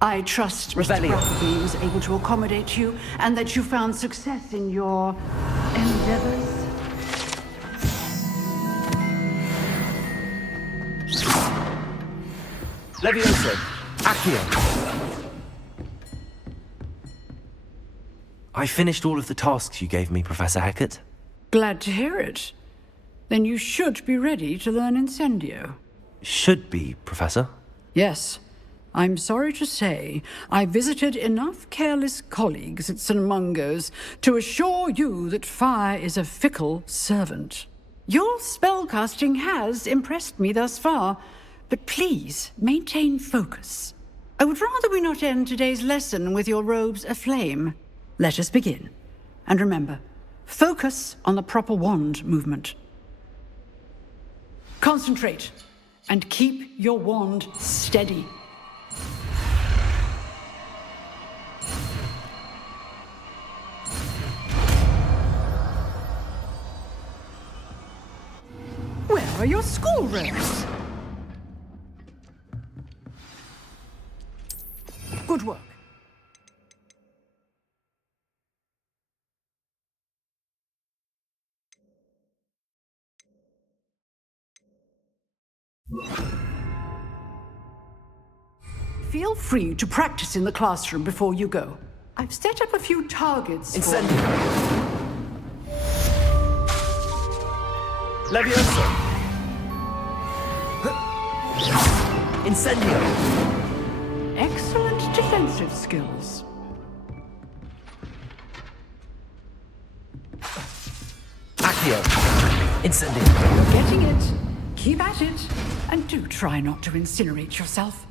I trust Mr. Revelio. Bradley was able to accommodate you, and that you found success in your endeavors. Levioso. Accio. I finished all of the tasks you gave me, Professor Hecat. Glad to hear it. Then you should be ready to learn Incendio. Should be, Professor. Yes. I'm sorry to say, I visited enough careless colleagues at St. Mungo's to assure you that fire is a fickle servant. Your spellcasting has impressed me thus far, but please maintain focus. I would rather we not end today's lesson with your robes aflame. Let us begin. And remember, focus on the proper wand movement. Concentrate, and keep your wand steady. Where are your school robes? Good work. Feel free to practice in the classroom before you go. I've set up a few targets for... Incendio. Levioso. Incendio. Excellent defensive skills. Accio. Incendio. You're getting it. Keep at it. And do try not to incinerate yourself.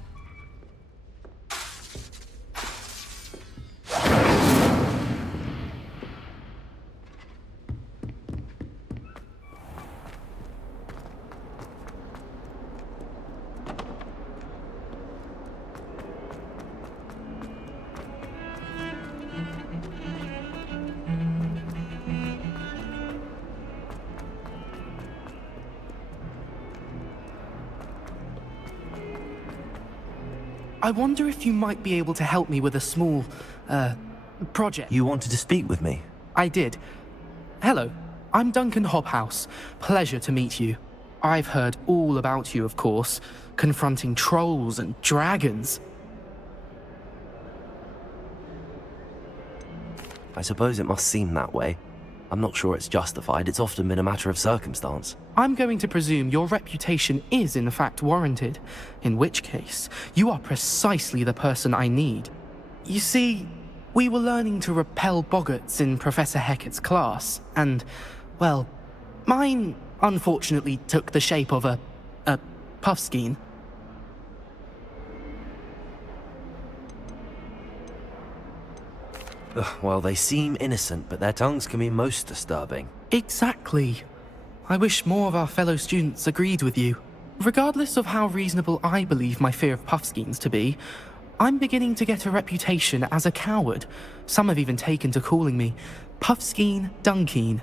I wonder if you might be able to help me with a small, project. You wanted to speak with me? I did. Hello, I'm Duncan Hobhouse. Pleasure to meet you. I've heard all about you, of course, confronting trolls and dragons. I suppose it must seem that way. I'm not sure it's justified. It's often been a matter of circumstance. I'm going to presume your reputation is in fact warranted, in which case, you are precisely the person I need. You see, we were learning to repel boggarts in Professor Hecat's class, and, well, mine unfortunately took the shape of a puffskein. Well, they seem innocent, but their tongues can be most disturbing. Exactly. I wish more of our fellow students agreed with you. Regardless of how reasonable I believe my fear of puffskeins to be, I'm beginning to get a reputation as a coward. Some have even taken to calling me Puffskeen Dunkeen.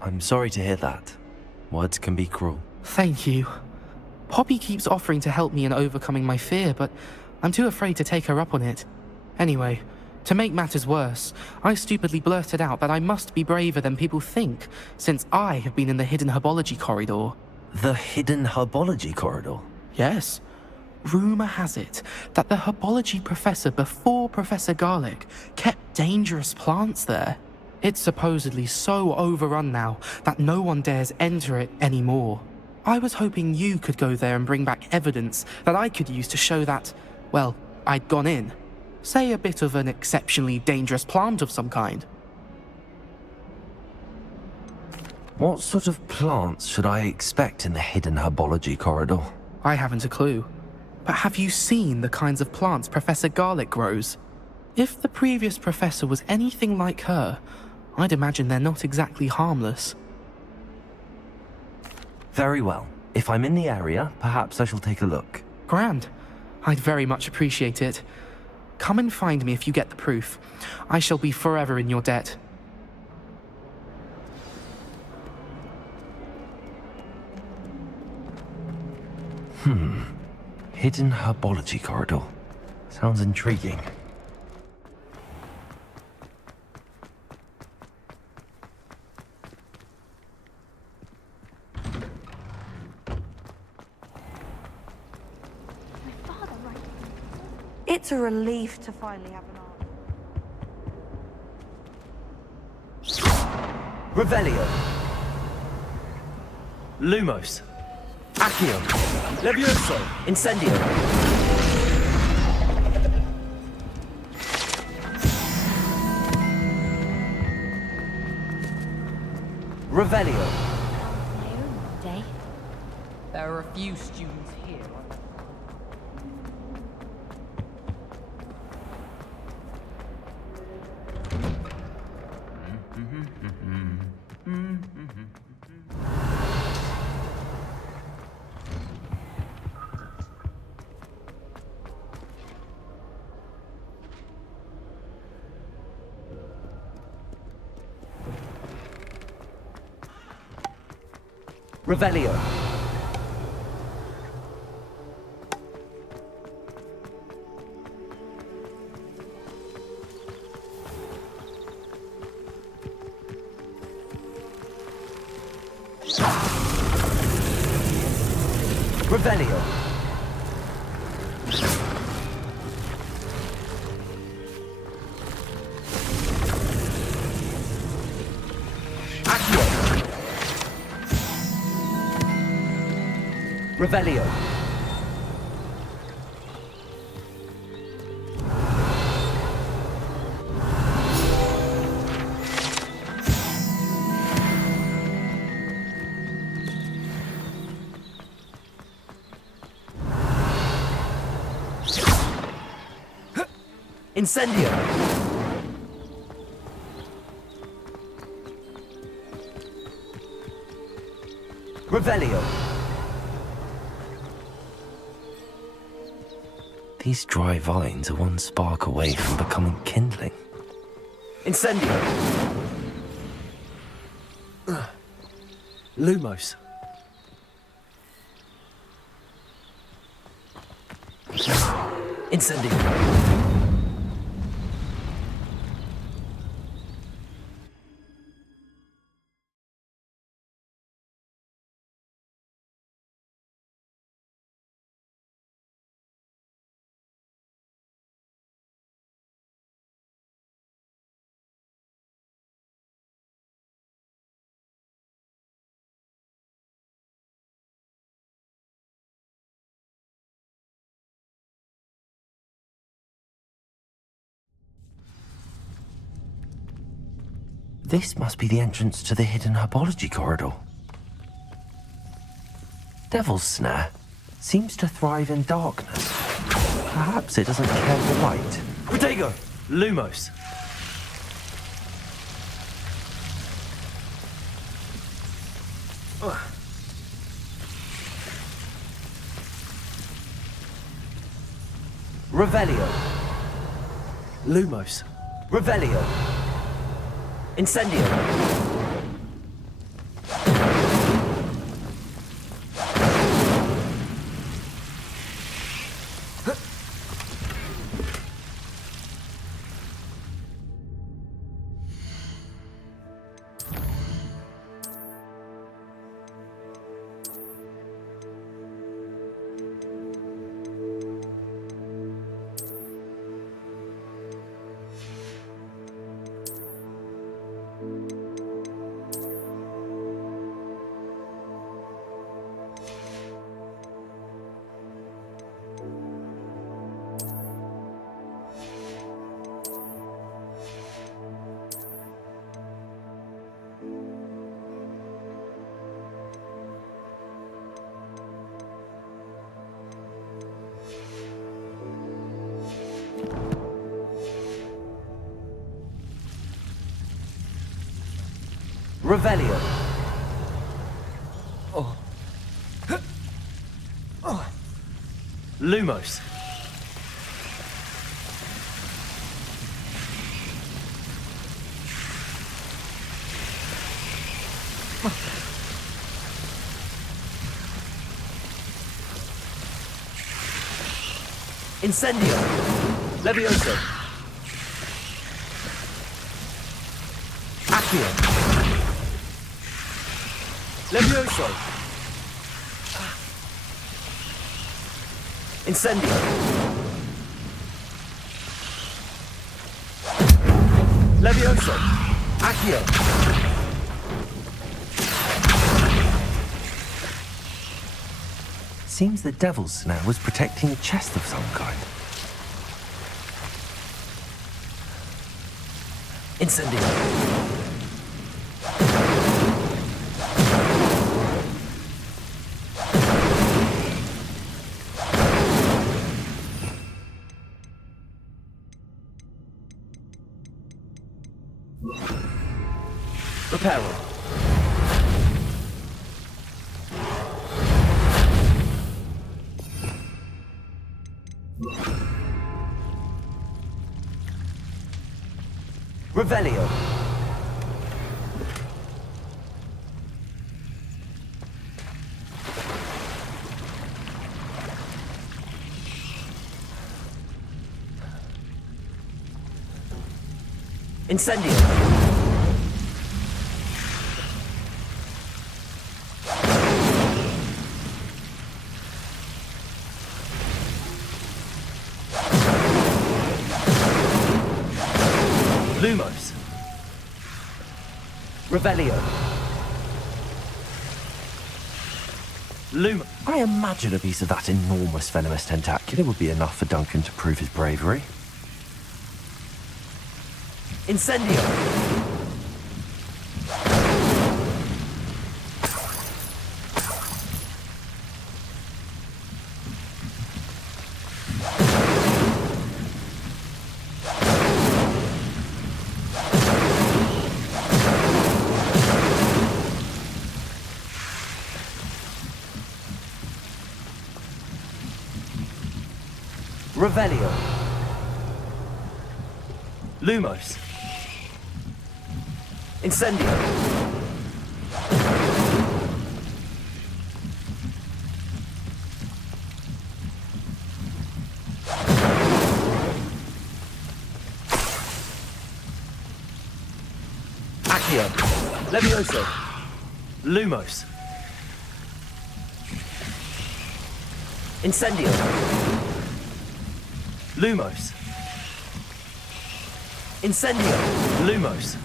I'm sorry to hear that. Words can be cruel. Thank you. Poppy keeps offering to help me in overcoming my fear, but I'm too afraid to take her up on it. Anyway, to make matters worse, I stupidly blurted out that I must be braver than people think, since I have been in the hidden herbology corridor. The hidden herbology corridor? Yes. Rumour has it that the herbology professor before Professor Garlic kept dangerous plants there. It's supposedly so overrun now that no one dares enter it anymore. I was hoping you could go there and bring back evidence that I could use to show that, well, I'd gone in. Say a bit of an exceptionally dangerous plant of some kind. What sort of plants should I expect in the hidden herbology corridor? I haven't a clue. But have you seen the kinds of plants Professor Garlic grows? If the previous professor was anything like her, I'd imagine they're not exactly harmless. Very well. If I'm in the area, perhaps I shall take a look. Grand. I'd very much appreciate it. Come and find me if you get the proof. I shall be forever in your debt. Hidden herbology corridor. Sounds intriguing. It's a relief to finally have an answer. Revelio. Lumos. Accio. Levioso. Incendio. Revelio. There are a few students here. Revelio. Revelio. Accio. Revelio. Incendio. Revelio. These dry vines are one spark away from becoming kindling. Incendio. Lumos. Incendio. This must be the entrance to the hidden herbology corridor. Devil's Snare seems to thrive in darkness. Perhaps it doesn't care for light. Protego! Lumos! Revelio. Lumos. Revelio. Incendio. Revelio. Lumos. Incendio! Levioso! Accio! Levioso! Incendio! Levioso! Accio! Seems the devil's snare was protecting a chest of some kind. Incendio! Reparo! Revelio! Incendio! Lumos! Revelio! Lumo! I imagine a piece of that enormous venomous tentacular would be enough for Duncan to prove his bravery. Incendio! Revelio! Lumos! Incendio! Accio! Levioso! Lumos! Incendio! Lumos! Incendio! Lumos!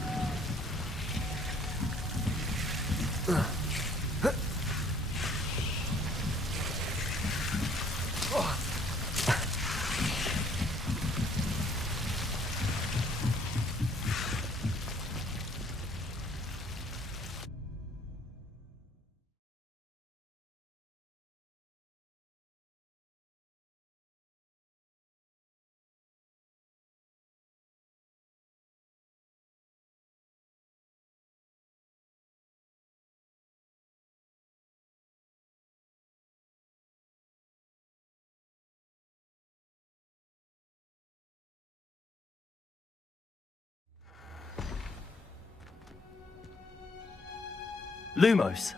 Lumos!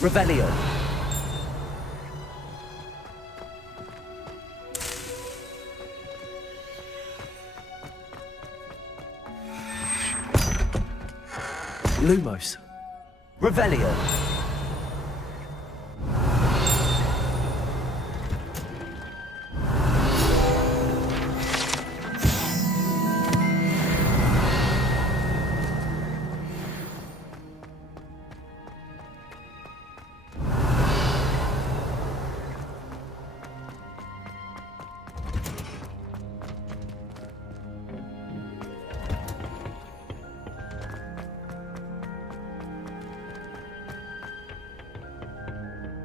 Revelio! Lumos! Revelio!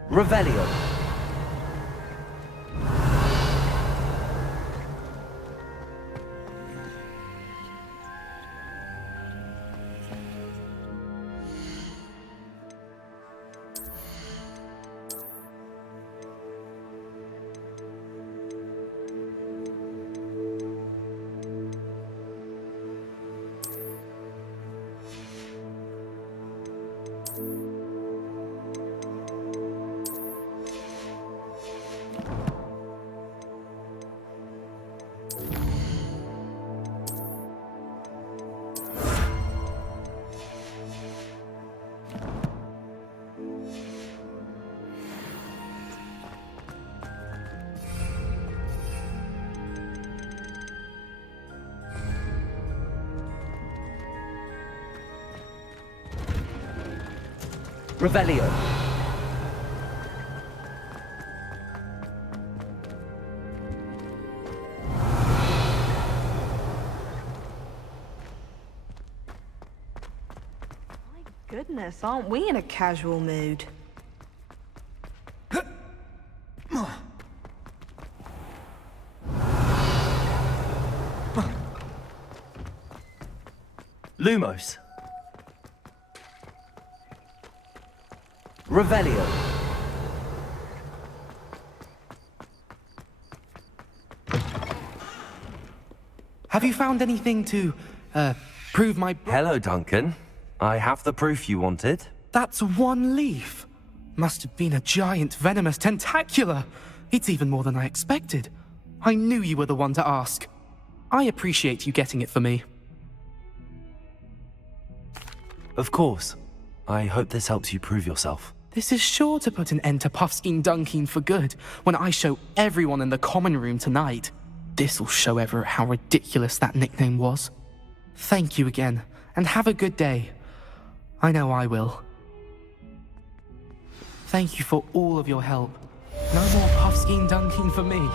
Revelio! Revelio. Goodness, aren't we in a casual mood? Lumos. Revelio. Have you found anything to, prove my... Hello, Duncan. I have the proof you wanted. That's one leaf. Must have been a giant venomous tentacula. It's even more than I expected. I knew you were the one to ask. I appreciate you getting it for me. Of course. I hope this helps you prove yourself. This is sure to put an end to Puffskein Dunkeen for good when I show everyone in the common room tonight. This'll show Everett how ridiculous that nickname was. Thank you again, and have a good day. I know I will. Thank you for all of your help. No more Puffskein Dunkeen for me.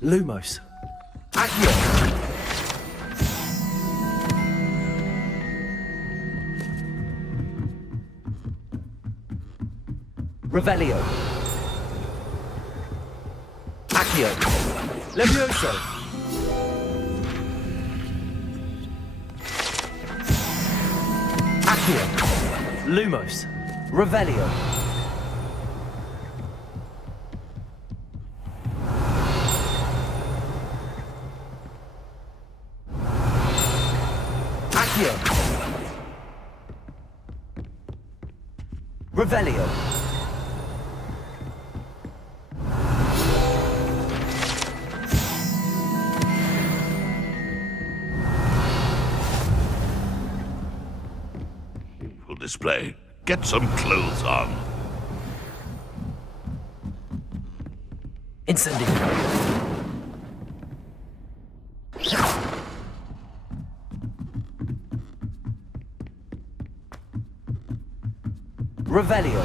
Lumos. Accio. Revelio. Accio. Levioso. Accio. Lumos. Revelio. Accio. Revelio. Full display. Get some clothes on. Incendio. Revelio.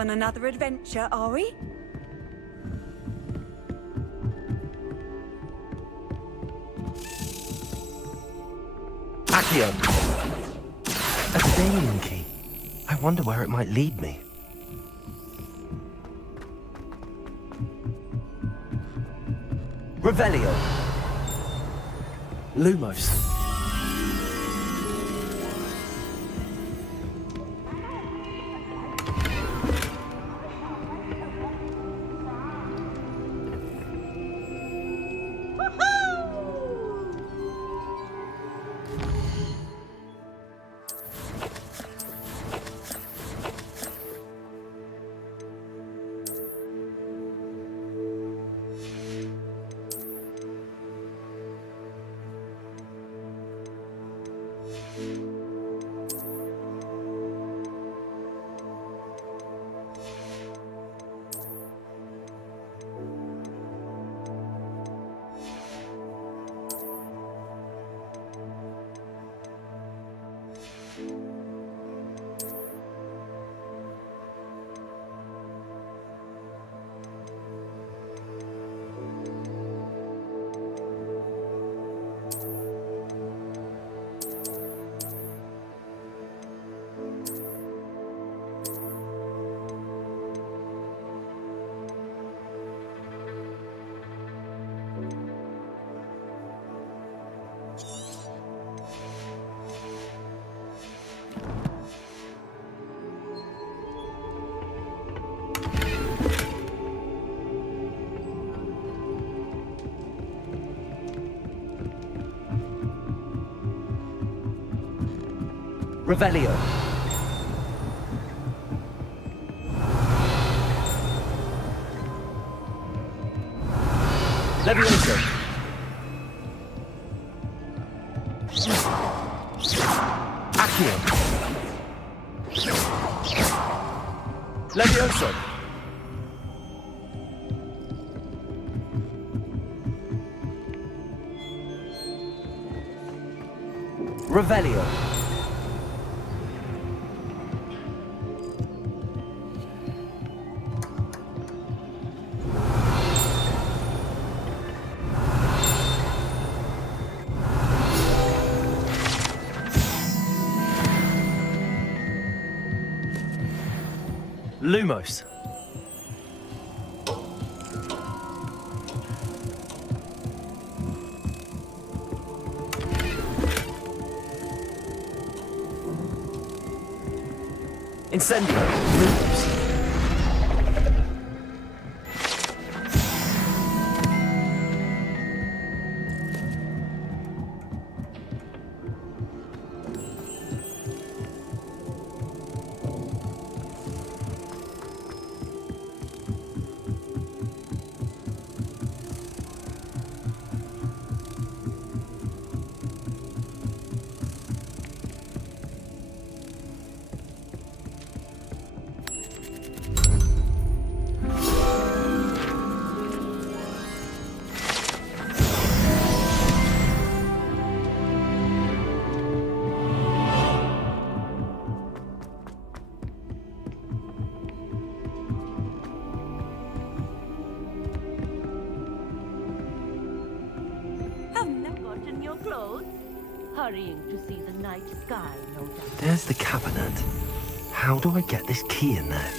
on another adventure, are we? Accio! A Daemon key. I wonder where it might lead me. Revelio! Lumos. Revelio! Levioso! Accio! Levioso! Revelio! Lumos. Incendio. Lumos. Your clothes? Hurrying to see the night sky, no doubt. There's the cabinet. How do I get this key in there?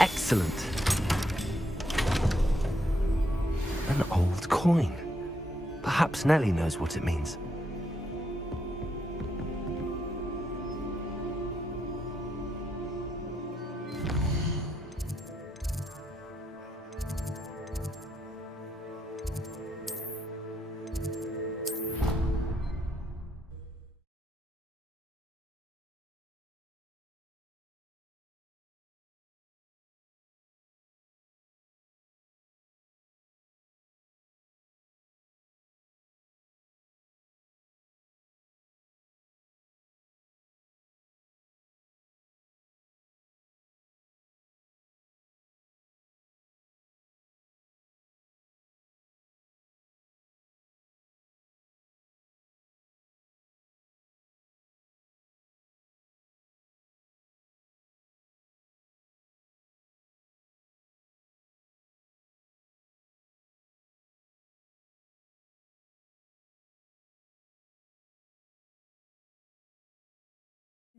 Excellent. An old coin. Perhaps Nellie knows what it means.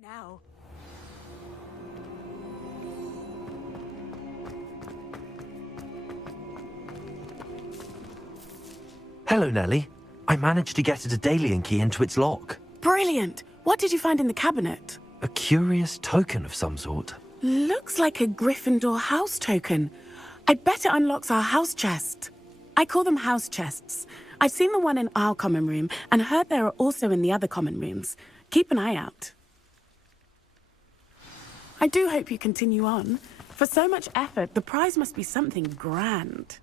Now. Hello, Nellie. I managed to get a Daedalian key into its lock. Brilliant! What did you find in the cabinet? A curious token of some sort. Looks like a Gryffindor house token. I bet it unlocks our house chest. I call them house chests. I've seen the one in our common room and heard there are also in the other common rooms. Keep an eye out. I do hope you continue on. For so much effort, the prize must be something grand.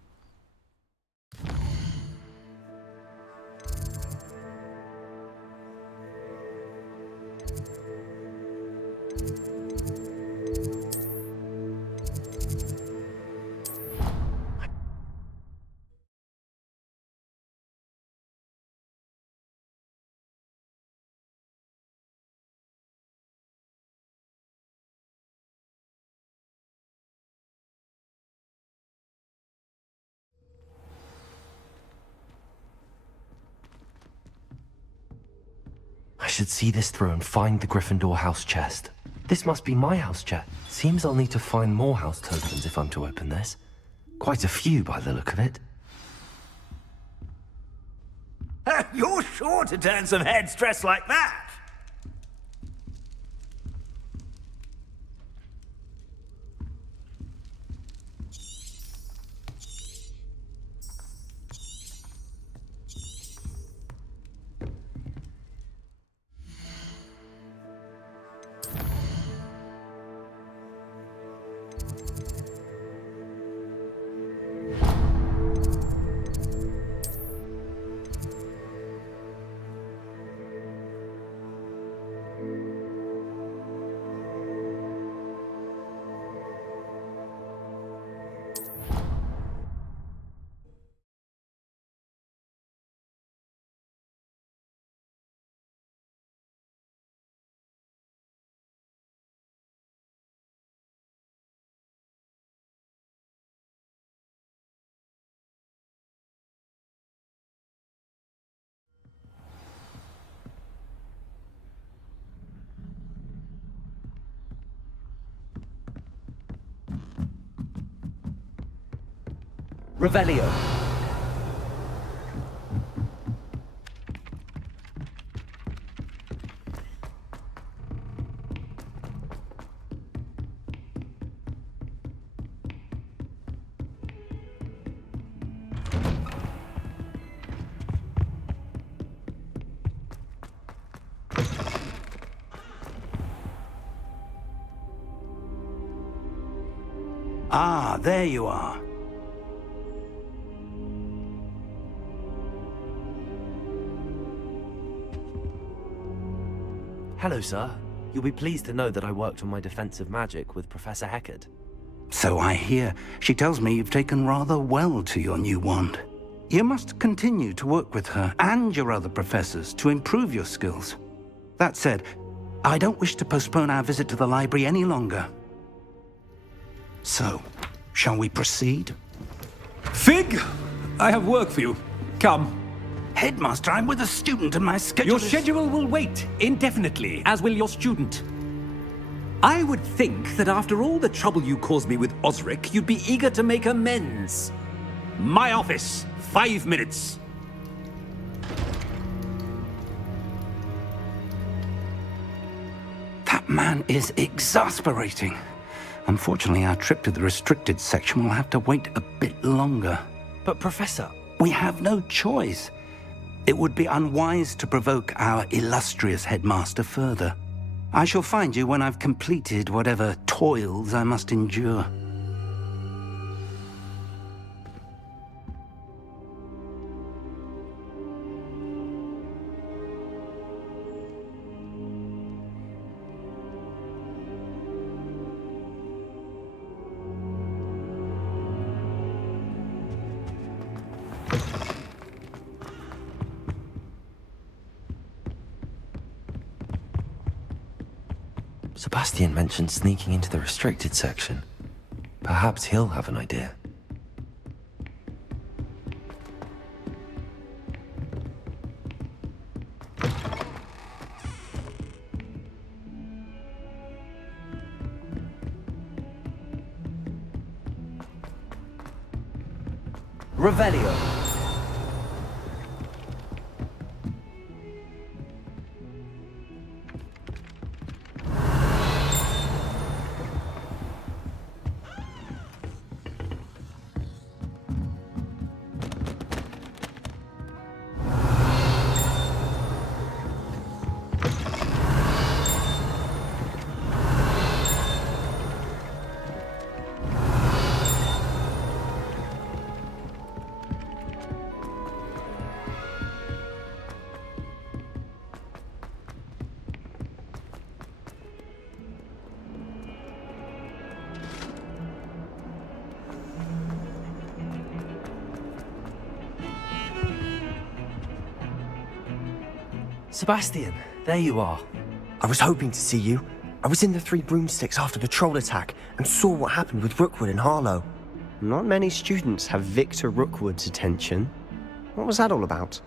I should see this through and find the Gryffindor house chest. This must be my house chest. Seems I'll need to find more house tokens if I'm to open this. Quite a few by the look of it. You're sure to turn some heads dressed like that! Revelio. Ah, there you are. Hello, sir. You'll be pleased to know that I worked on my defensive magic with Professor Heckard. So I hear. She tells me you've taken rather well to your new wand. You must continue to work with her and your other professors to improve your skills. That said, I don't wish to postpone our visit to the library any longer. So, shall we proceed? Fig! I have work for you. Come. Headmaster, I'm with a student and my schedule Your schedule will wait indefinitely, as will your student. I would think that after all the trouble you caused me with Osric, you'd be eager to make amends. My office, 5 minutes. That man is exasperating. Unfortunately, our trip to the restricted section will have to wait a bit longer. But Professor... We have no choice. It would be unwise to provoke our illustrious headmaster further. I shall find you when I've completed whatever toils I must endure. Sebastian mentioned sneaking into the restricted section. Perhaps he'll have an idea. Revelio. Sebastian, there you are. I was hoping to see you. I was in the Three Broomsticks after the troll attack and saw what happened with Rookwood and Harlow. Not many students have Victor Rookwood's attention. What was that all about?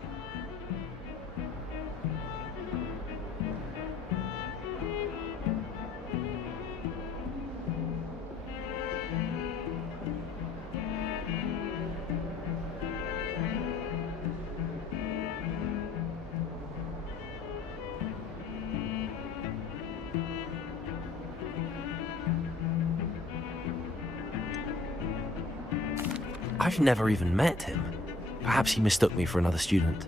I've never even met him. Perhaps he mistook me for another student.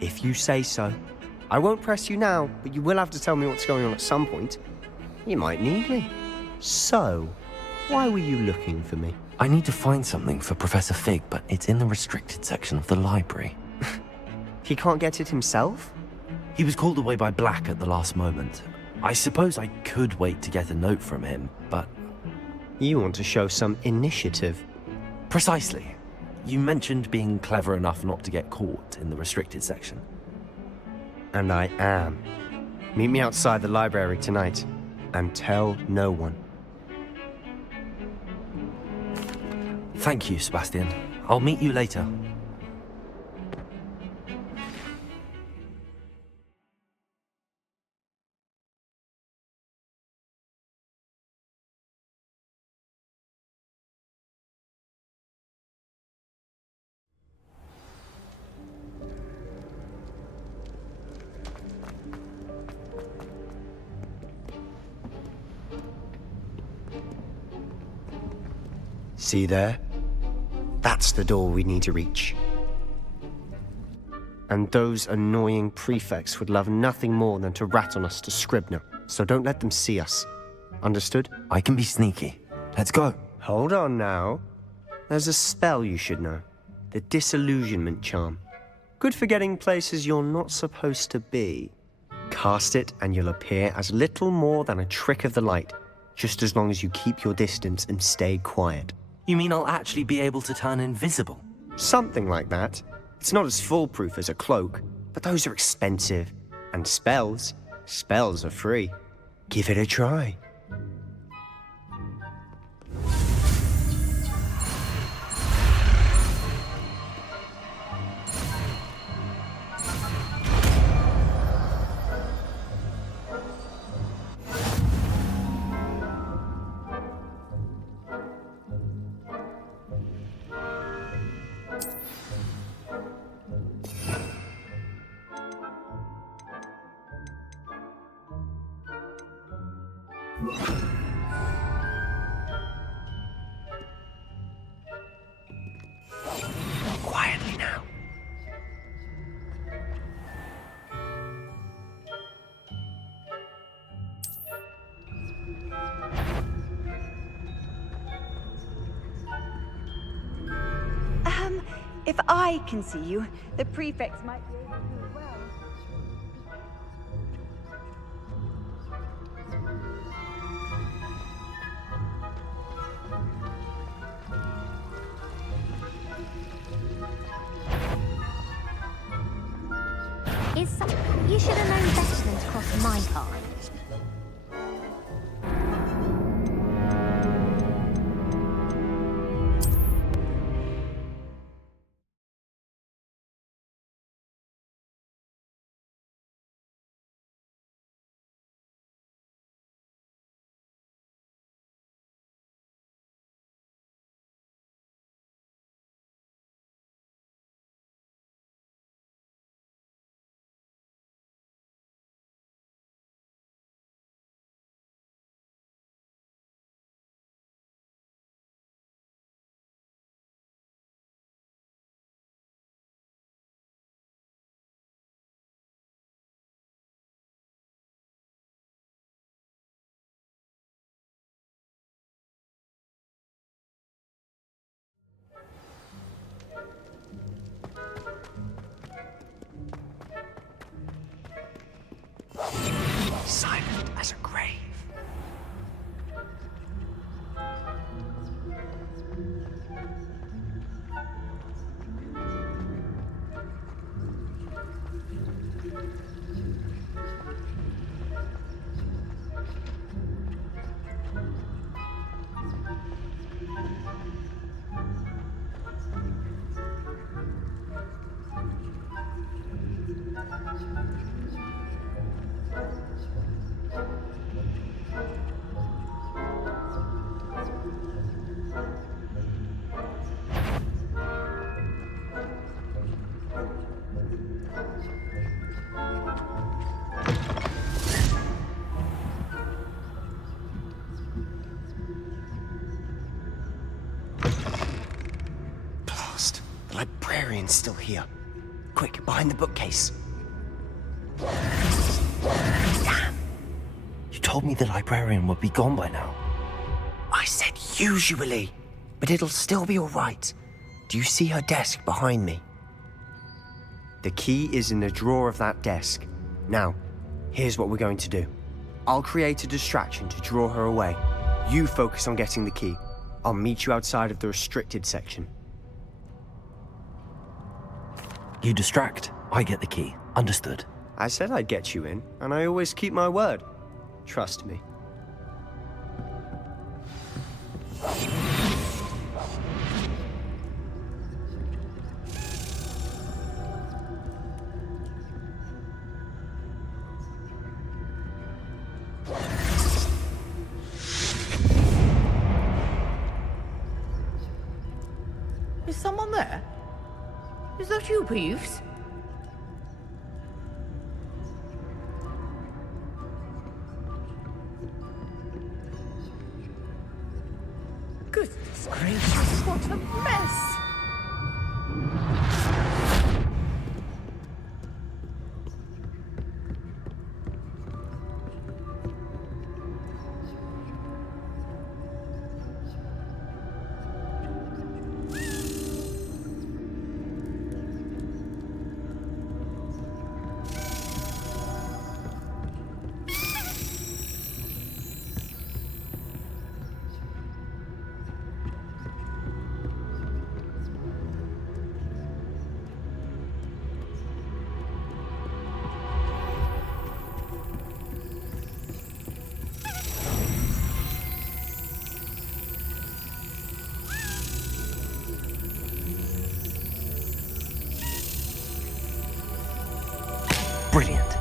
If you say so. I won't press you now, but you will have to tell me what's going on at some point. You might need me. So, why were you looking for me? I need to find something for Professor Fig, but it's in the restricted section of the library. He can't get it himself? He was called away by Black at the last moment. I suppose I could wait to get a note from him, but... You want to show some initiative. Precisely. You mentioned being clever enough not to get caught in the restricted section. And I am. Meet me outside the library tonight, and tell no one. Thank you, Sebastian. I'll meet you later. See there? That's the door we need to reach. And those annoying prefects would love nothing more than to rat on us to Scribner, so don't let them see us. Understood? I can be sneaky. Let's go. Hold on now. There's a spell you should know. The Disillusionment Charm. Good for getting places you're not supposed to be. Cast it and you'll appear as little more than a trick of the light, just as long as you keep your distance and stay quiet. You mean I'll actually be able to turn invisible? Something like that. It's not as foolproof as a cloak, but those are expensive. And spells are free. Give it a try. Quietly now. If I can see you, the prefects might be able to as well. You should have known better than to cross my path. Blast. The librarian's still here. Quick, behind the bookcase. Damn. You told me the librarian would be gone by now. I said usually, but it'll still be all right. Do you see her desk behind me? The key is in the drawer of that desk. Now, here's what we're going to do. I'll create a distraction to draw her away. You focus on getting the key. I'll meet you outside of the restricted section. You distract, I get the key. Understood. I said I'd get you in, and I always keep my word. Trust me. Is someone there? Is that you, Peeves? Goodness gracious, what a mess! Brilliant.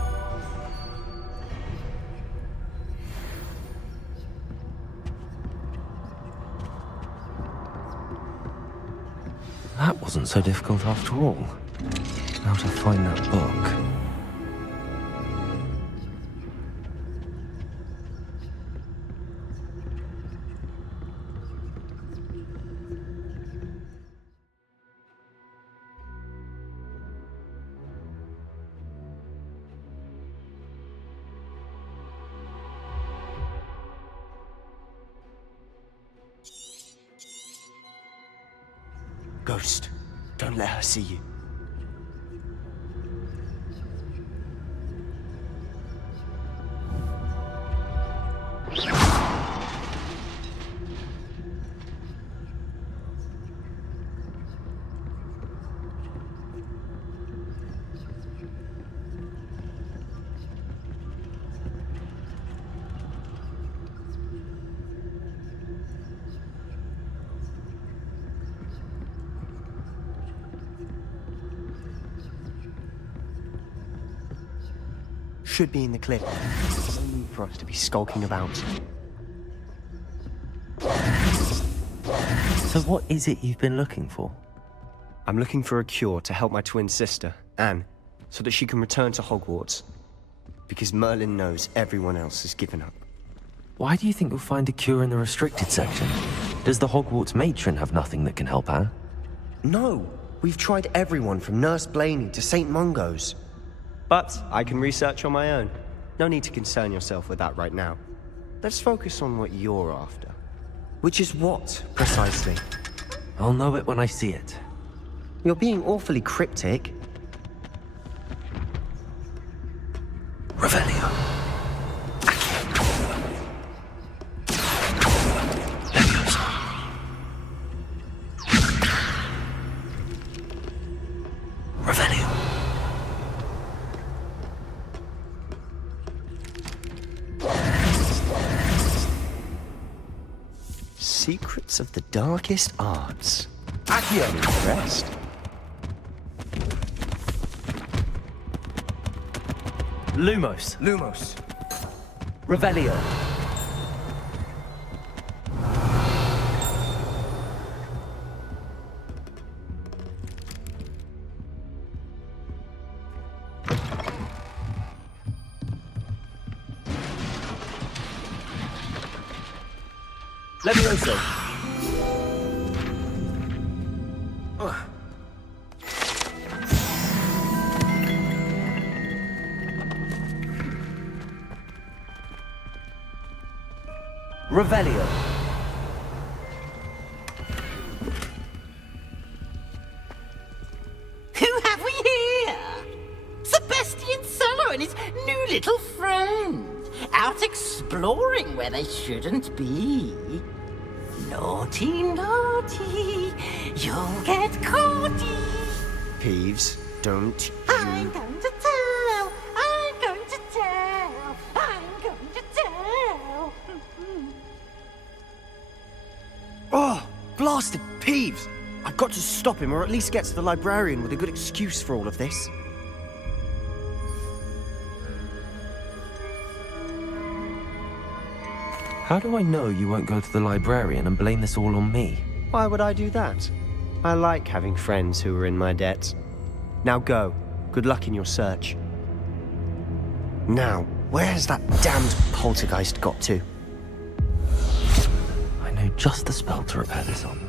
That wasn't so difficult after all. Now to find that book. Ghost, don't let her see you. Should be in the cliff. No need for us to be skulking about. So what is it you've been looking for? I'm looking for a cure to help my twin sister, Anne, so that she can return to Hogwarts. Because Merlin knows everyone else has given up. Why do you think you'll find a cure in the restricted section? Does the Hogwarts matron have nothing that can help Anne? No, we've tried everyone from Nurse Blaney to St. Mungo's. But I can research on my own. No need to concern yourself with that right now. Let's focus on what you're after. Which is what, precisely? I'll know it when I see it. You're being awfully cryptic. Revelio. secrets of the darkest arts. I'm impressed. Lumos. Revelio. Levioso. Revelio. Who have we here? Sebastian Suller and his new little friend. Out exploring where they shouldn't be. Naughty, naughty, you'll get caughty. Peeves, don't I'm going to tell, I'm going to tell, I'm going to tell. Oh, blasted Peeves! I've got to stop him, or at least get to the librarian with a good excuse for all of this. How do I know you won't go to the librarian and blame this all on me? Why would I do that? I like having friends who are in my debt. Now go. Good luck in your search. Now, where's that damned poltergeist got to? I know just the spell to repair this on.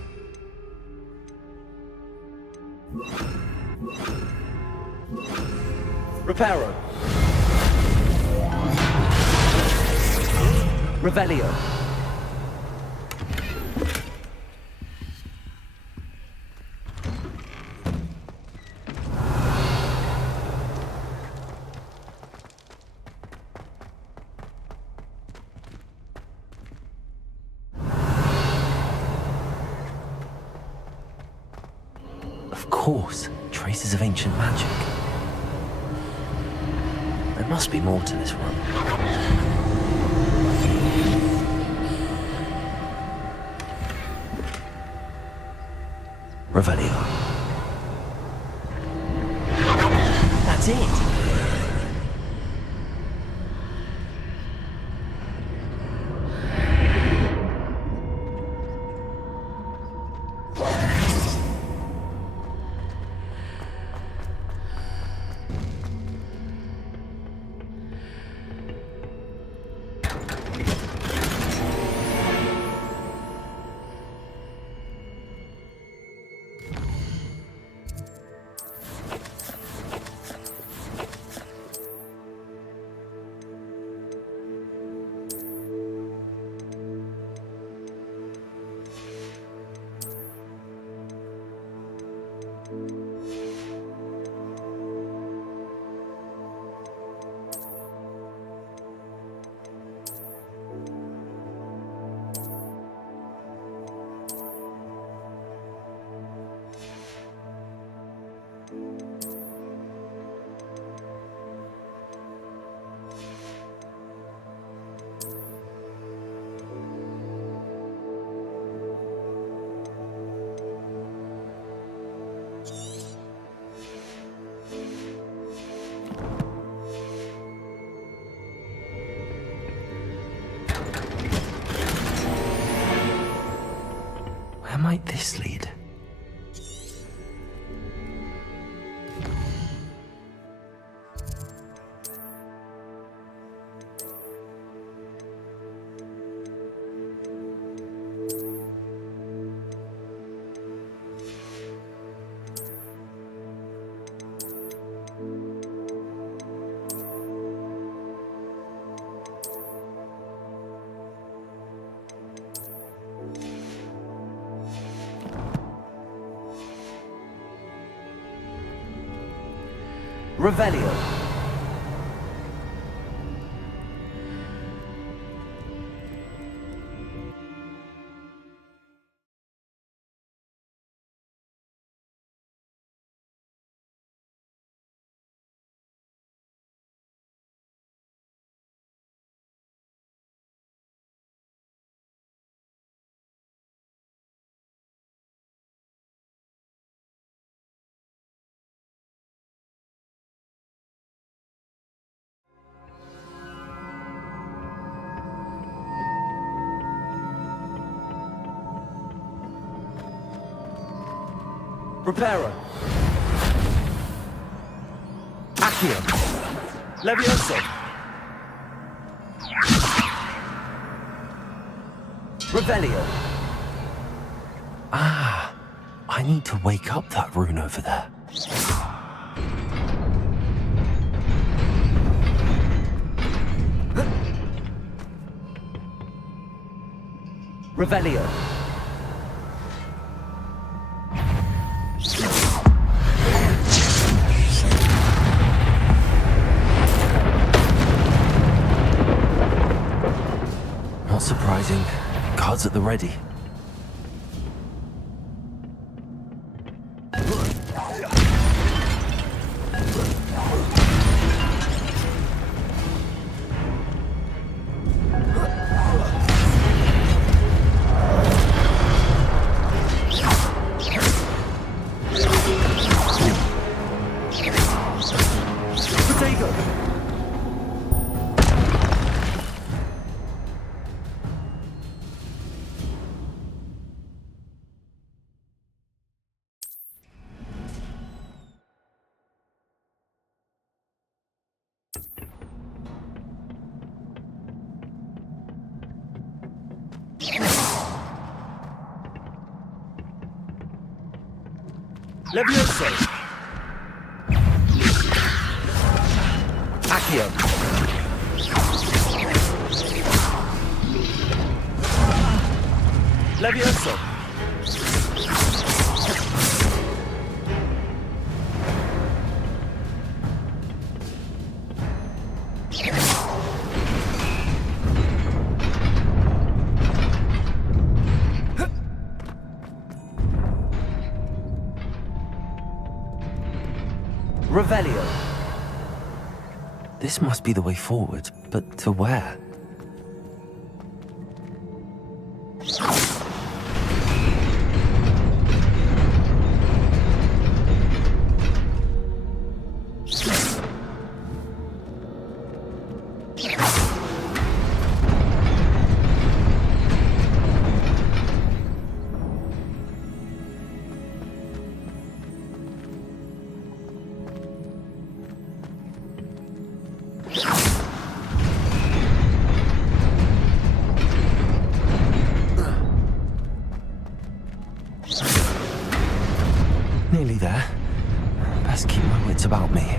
Reparo. Revelio. Of course, traces of ancient magic. There must be more to this one. Revelio. That's it. Where might this lead? Revelio. Reparo. Accio. Levioso. Revelio. Ah, I need to wake up that rune over there. Revelio. Not surprising. Cards at the ready. Levioso. Accio. Levioso. Revelio. This must be the way forward, but to where? Nearly there. Best keep my wits about me.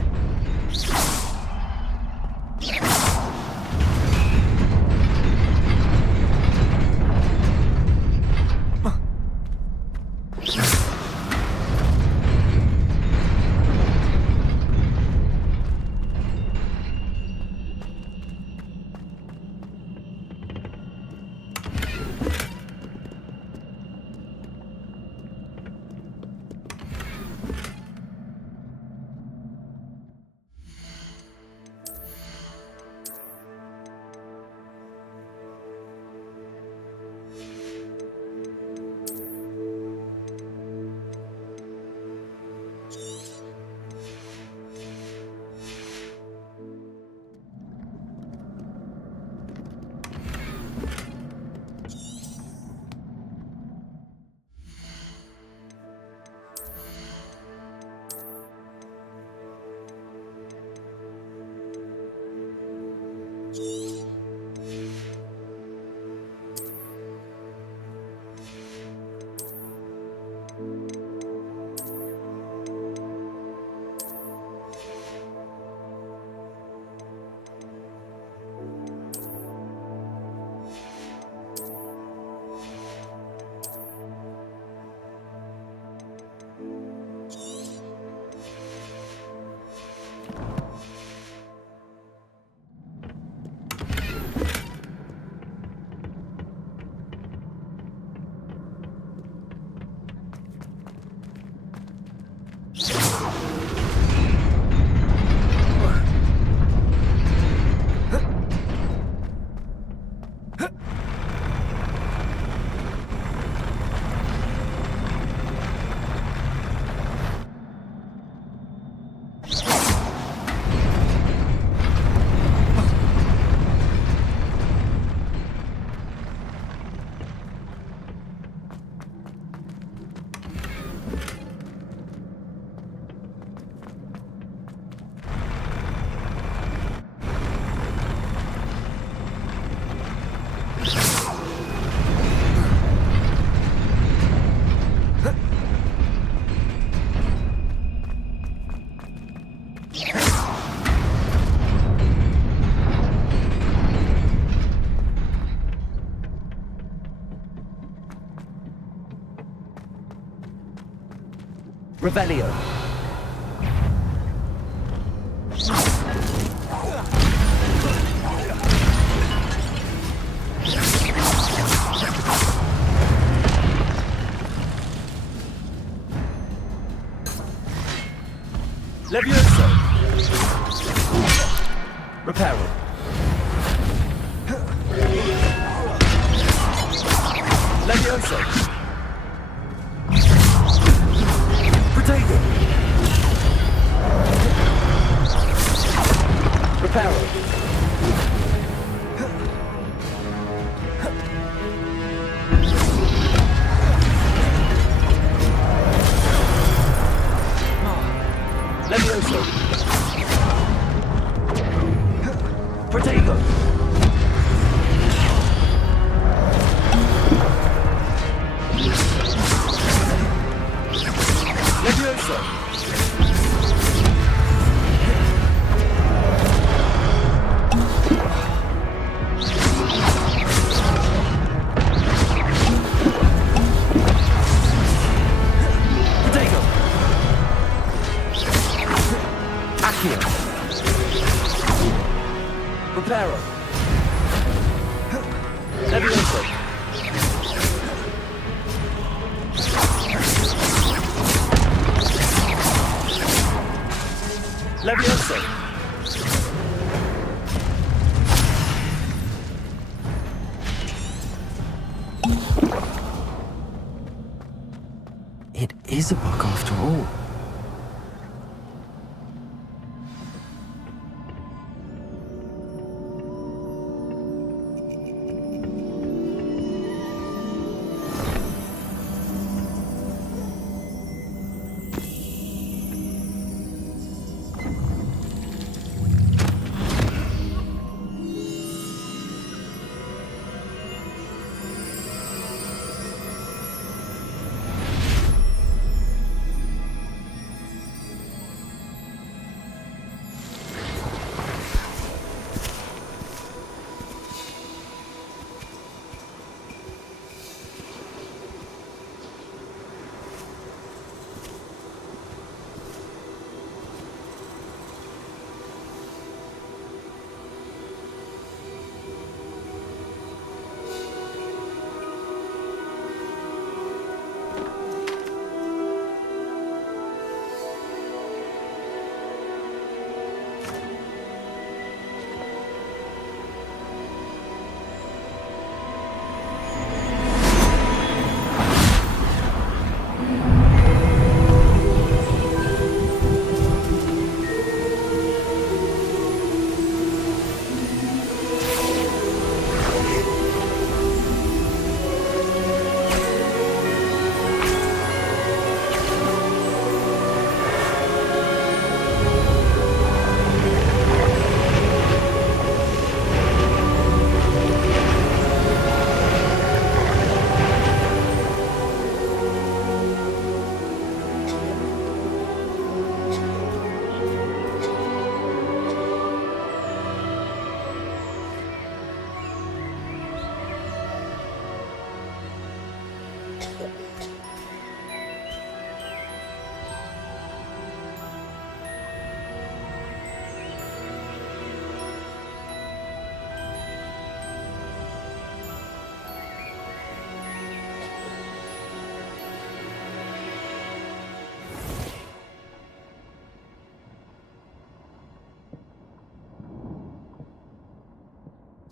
Revelio. Levioso. Reparo. Levioso. Protego. Reparo. Levioso. Protego. Levioso. Protego. Accio. Reparo. Levioso. Levioso. It is a book after all.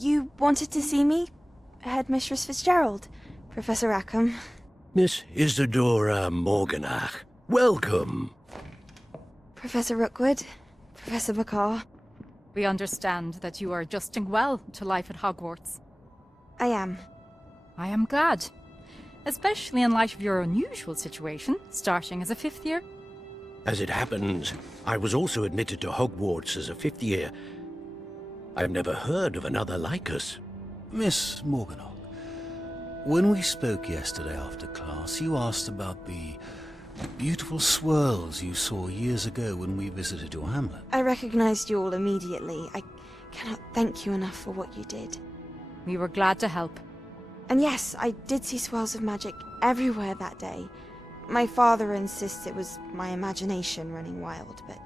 You wanted to see me? Headmistress Fitzgerald? Professor Rackham? Miss Isadora Morganach, welcome. Professor Rookwood? Professor McCaw? We understand that you are adjusting well to life at Hogwarts. I am. I am glad. Especially in light of your unusual situation, starting as a 5th year. As it happens, I was also admitted to Hogwarts as a 5th year. I've never heard of another like us. Miss Morganach, when we spoke yesterday after class, you asked about the beautiful swirls you saw years ago when we visited your hamlet. I recognized you all immediately. I cannot thank you enough for what you did. We were glad to help. And yes, I did see swirls of magic everywhere that day. My father insists it was my imagination running wild, but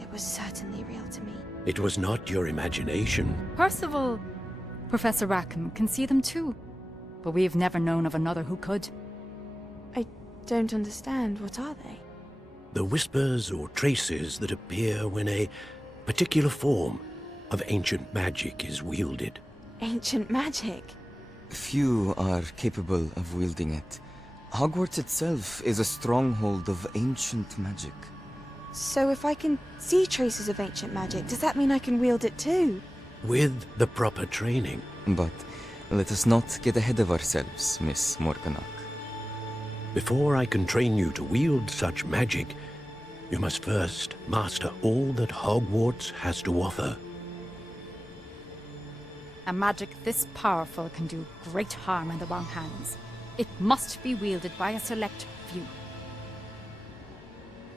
it was certainly real to me. It was not your imagination. Percival, Professor Rackham can see them too. But we've never known of another who could. I don't understand. What are they? The whispers or traces that appear when a particular form of ancient magic is wielded. Ancient magic? Few are capable of wielding it. Hogwarts itself is a stronghold of ancient magic. So if I can see traces of ancient magic, does that mean I can wield it too? With the proper training. But let us not get ahead of ourselves, Miss Morganach. Before I can train you to wield such magic, you must first master all that Hogwarts has to offer. A magic this powerful can do great harm in the wrong hands. It must be wielded by a select few.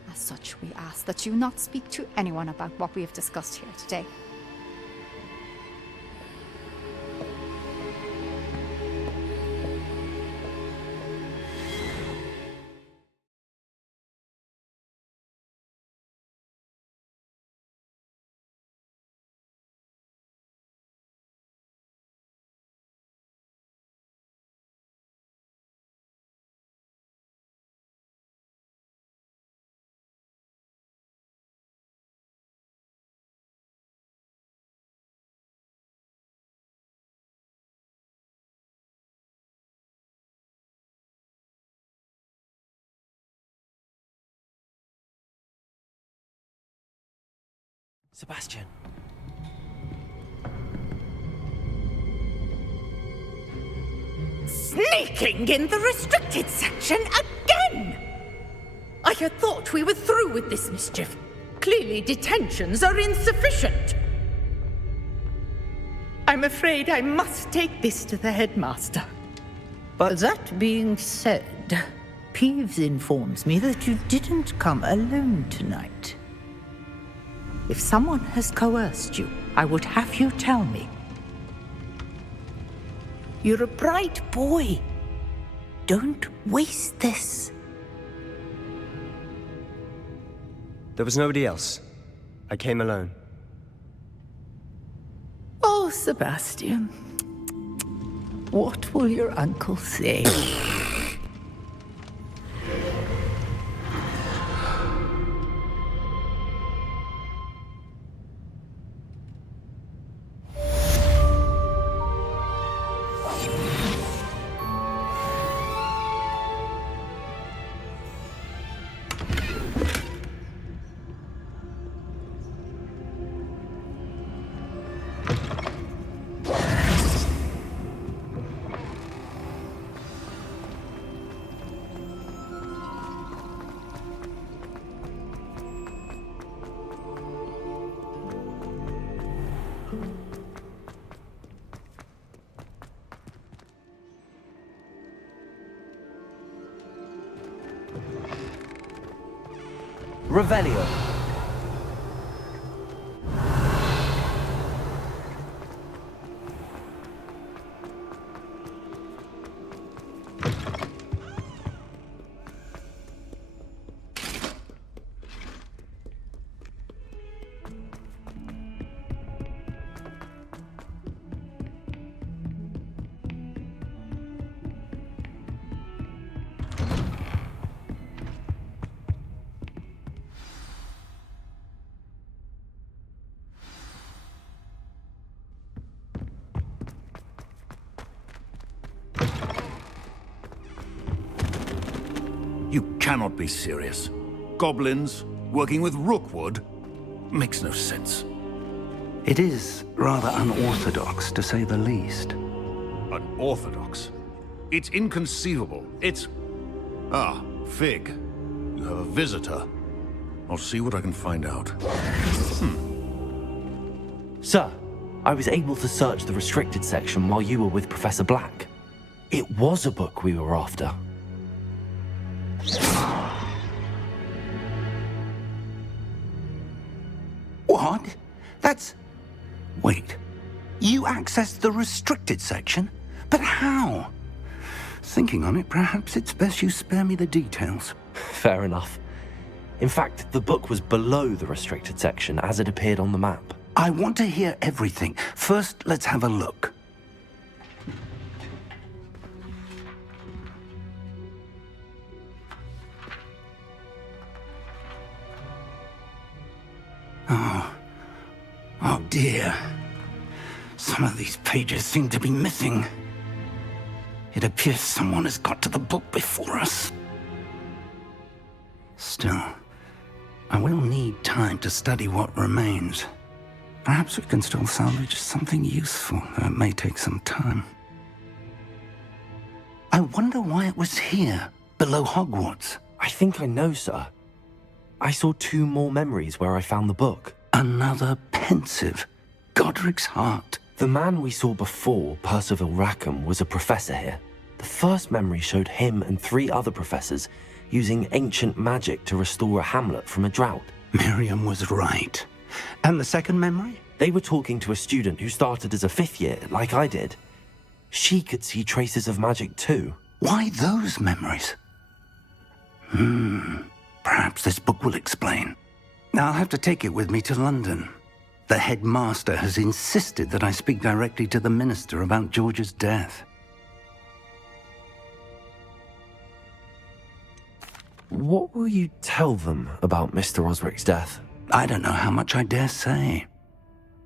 As such, we ask that you not speak to anyone about what we have discussed here today. Sebastian. Sneaking in the restricted section again! I had thought we were through with this mischief. Clearly detentions are insufficient. I'm afraid I must take this to the headmaster. But that being said, Peeves informs me that you didn't come alone tonight. If someone has coerced you, I would have you tell me. You're a bright boy. Don't waste this. There was nobody else. I came alone. Oh, Sebastian. What will your uncle say? Revelio. You cannot be serious. Goblins working with Rookwood makes no sense. It is rather unorthodox, to say the least. Unorthodox? It's inconceivable. It's... Ah, Fig. You have a visitor. I'll see what I can find out. Sir, I was able to search the restricted section while you were with Professor Black. It was a book we were after. What? That's... Wait. You accessed the restricted section? But how? Thinking on it, perhaps it's best you spare me the details. Fair enough. In fact, the book was below the restricted section as it appeared on the map. I want to hear everything. First, let's have a look. Oh dear. Some of these pages seem to be missing. It appears someone has got to the book before us. Still, I will need time to study what remains. Perhaps we can still salvage something useful, though it may take some time. I wonder why it was here, below Hogwarts. I think I know, sir. I saw 2 more memories where I found the book. Another pensive. Godric's heart. The man we saw before, Percival Rackham, was a professor here. The first memory showed him and 3 other professors using ancient magic to restore a hamlet from a drought. Miriam was right. And the second memory? They were talking to a student who started as a 5th year, like I did. She could see traces of magic too. Why those memories? Perhaps this book will explain. I'll have to take it with me to London. The headmaster has insisted that I speak directly to the minister about George's death. What will you tell them about Mr. Osric's death? I don't know how much I dare say.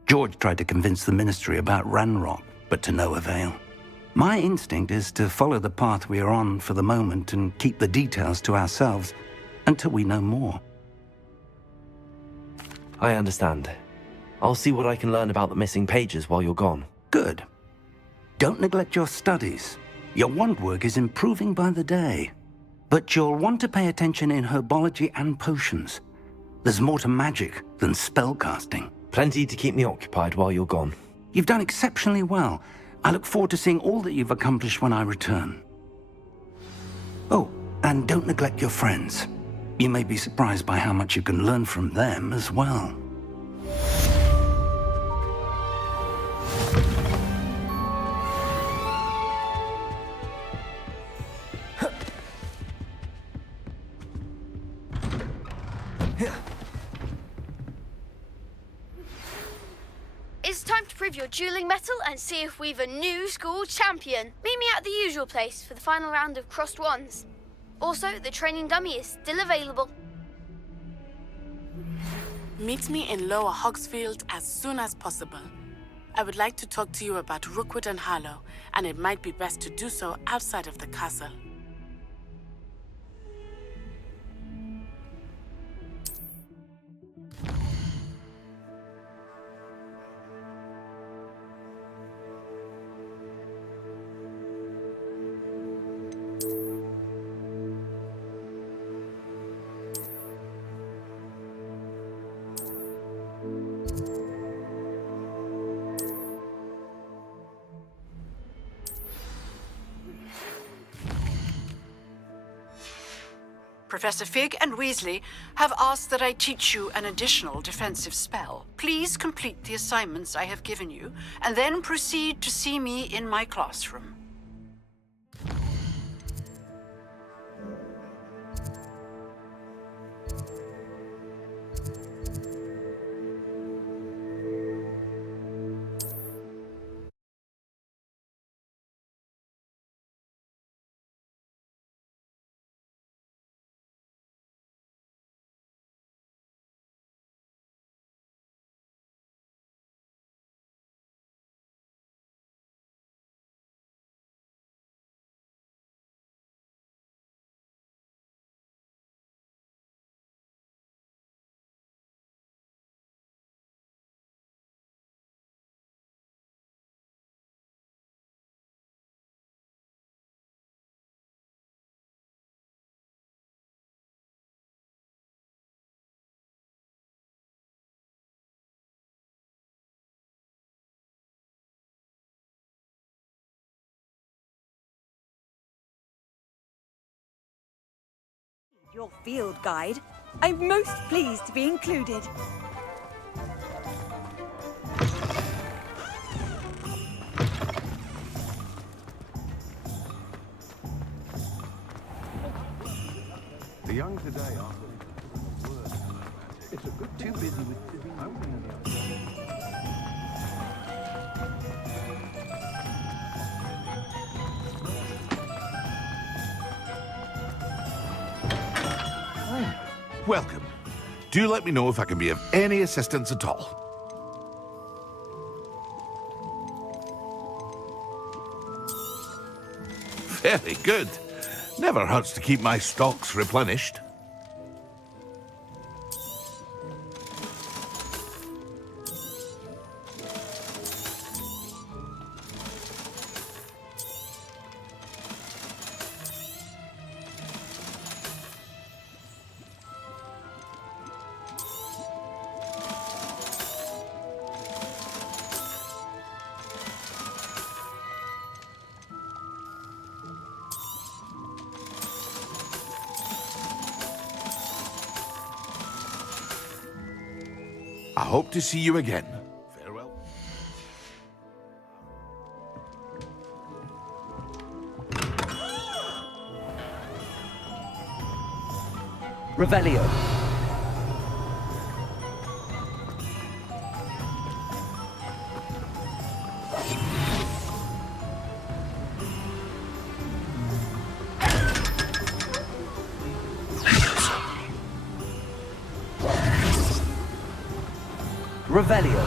George tried to convince the ministry about Ranrock, but to no avail. My instinct is to follow the path we are on for the moment and keep the details to ourselves until we know more. I understand. I'll see what I can learn about the missing pages while you're gone. Good. Don't neglect your studies. Your wand work is improving by the day. But you'll want to pay attention in herbology and potions. There's more to magic than spellcasting. Plenty to keep me occupied while you're gone. You've done exceptionally well. I look forward to seeing all that you've accomplished when I return. Oh, and don't neglect your friends. You may be surprised by how much you can learn from them as well. It's time to prove your dueling mettle and see if we've a new school champion. Meet me at the usual place for the final round of crossed wands. Also, the training dummy is still available. Meet me in Lower Hogsfield as soon as possible. I would like to talk to you about Rookwood and Harlow, and it might be best to do so outside of the castle. Professor Fig and Weasley have asked that I teach you an additional defensive spell. Please complete the assignments I have given you, and then proceed to see me in my classroom. Your field guide. I'm most pleased to be included. The young today aren't really the word. It's a good too busy with Welcome. Do let me know if I can be of any assistance at all. Very good. Never hurts to keep my stocks replenished. I hope to see you again. Farewell. Revelio. Revelio.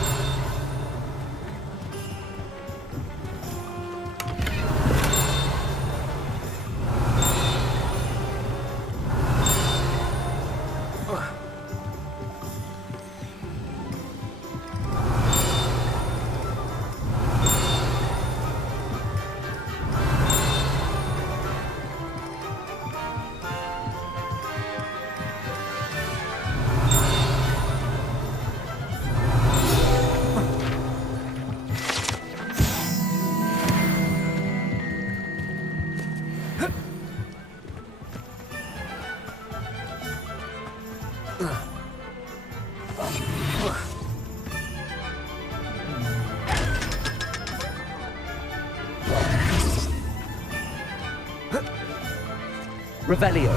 Revelio.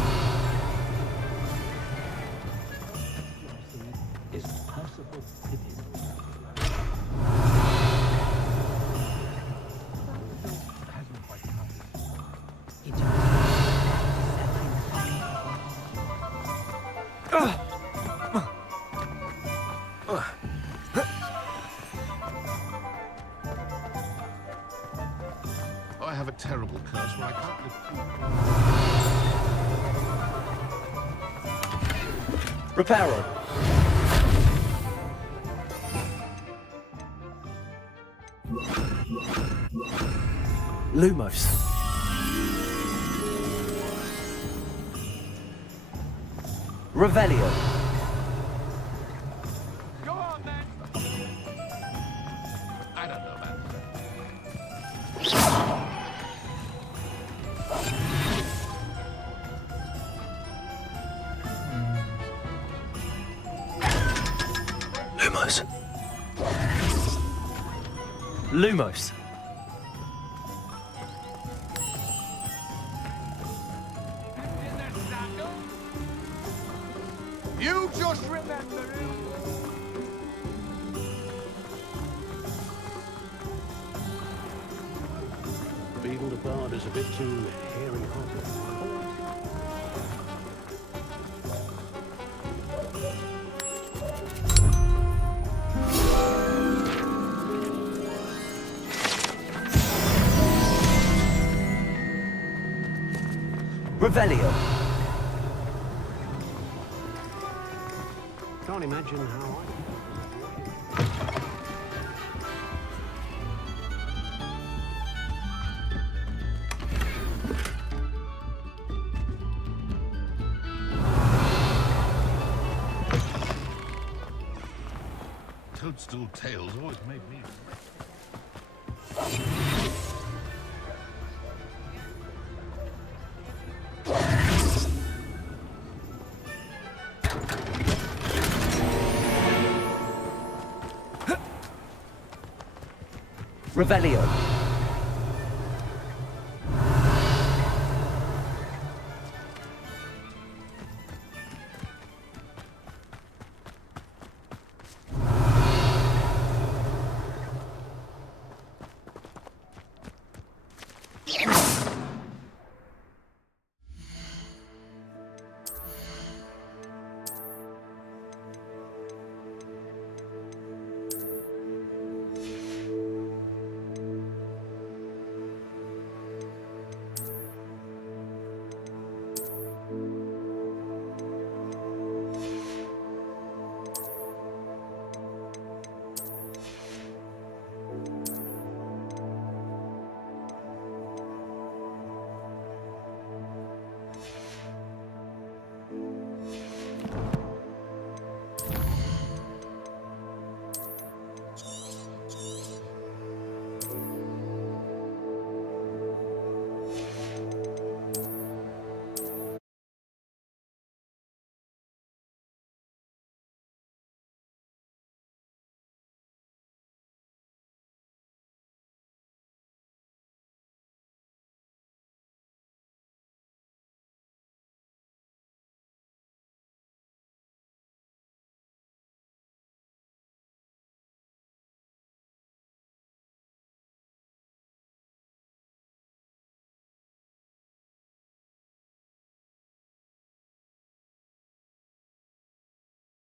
Is possible I have a terrible curse where I can't live. Reparo. Lumos. Revelio. Go on then. I don't know, man. Lumos. Lumos. You just remember it. Beetle the Bard is a bit too hairy-hearted. Revelio. Can't imagine how Toadstool tails always made me. Revelio.